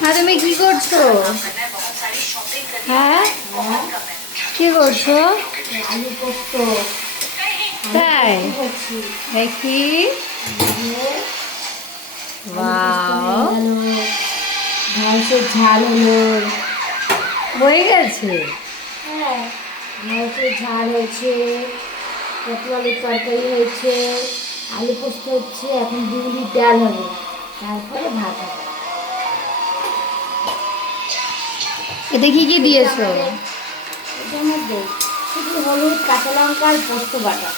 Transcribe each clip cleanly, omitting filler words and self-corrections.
হ্যাঁ, তুমি কি করছো? হ্যাঁ, কি করছো? আলু পোস্ত তাই করছি। দেখি। আলু পোস্ত ওয়াও, হয়ে গেল, ঢ্যাঁড়সের ঝাল হলো। হয়ে গেছে। হ্যাঁ, ঢ্যাঁড়সের ঝাল হয়েছে, পটল আলুর তরকারি হয়েছে, আলু পোস্ত হচ্ছে, এখন বিউলির ডাল হবে, তারপরে ভাত হবে। এতে কি কি দিয়েছো? এটার মধ্যে শুধু হলুদ, কাঁচা লঙ্কা আর পোস্ত বাটা।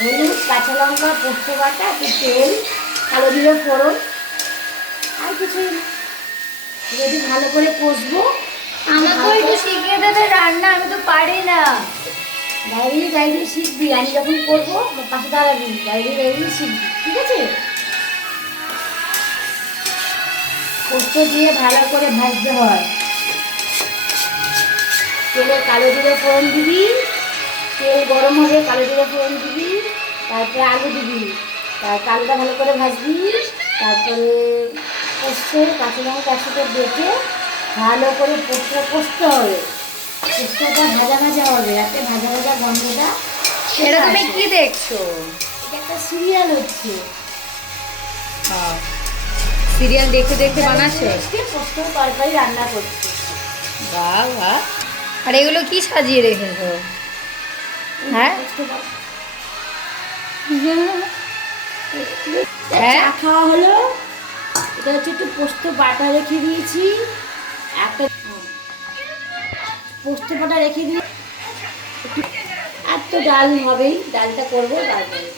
হলুদ, কাঁচা লঙ্কা, পোস্ত বাটা, একটু তেল, কালো জিরে ফোড়ন, আর কিছুই না। যদি ভালো করে কষবো, আমাকেও একটু শিখিয়ে দেবে রান্না, আমি তো পারি না। ডাইরি ডাইরি শিখবি, আমি যখন করবো আমার পাশে দাঁড়াবি, ডাইরি ডাইরি শিখবি, ঠিক আছে? পোস্ত দিয়ে ভালো করে ভাজতে হয়। তেলে কালো জিরে ফোড়ন দিবি, তেল গরম হবে, কালো জিরে ফোড়ন দিবি, তারপরে আলু দিবি, তারপর আলুটা ভালো করে ভাজবি, তারপরে পোস্ত, কাঁচা লঙ্কা একসাথে বেটে ভালো করে পোস্তটা কষতে হবে। পোস্তটা ভাজা ভাজা হবে, যাতে ভাজা ভাজা গন্ধটা এটা চলে তুমি আসে। কি দেখছো? এটা একটা সিরিয়াল হচ্ছে। সিরিয়াল দেখে দেখে বানাচ্ছে? আজকে পোস্ত তরকারি রান্না করছি। বাহ বাহ। আর এগুলো কি সাজিয়ে রেখেছো? হ্যাঁ? হ্যাঁ? চা খাওয়া হলো। এটা হচ্ছে একটু পোস্ত বাটা রেখে দিয়েছি, একটা পোস্ত বাটা রেখে দিয়ে আর তো ডাল হবেই, ডালটা করবো তারপরে।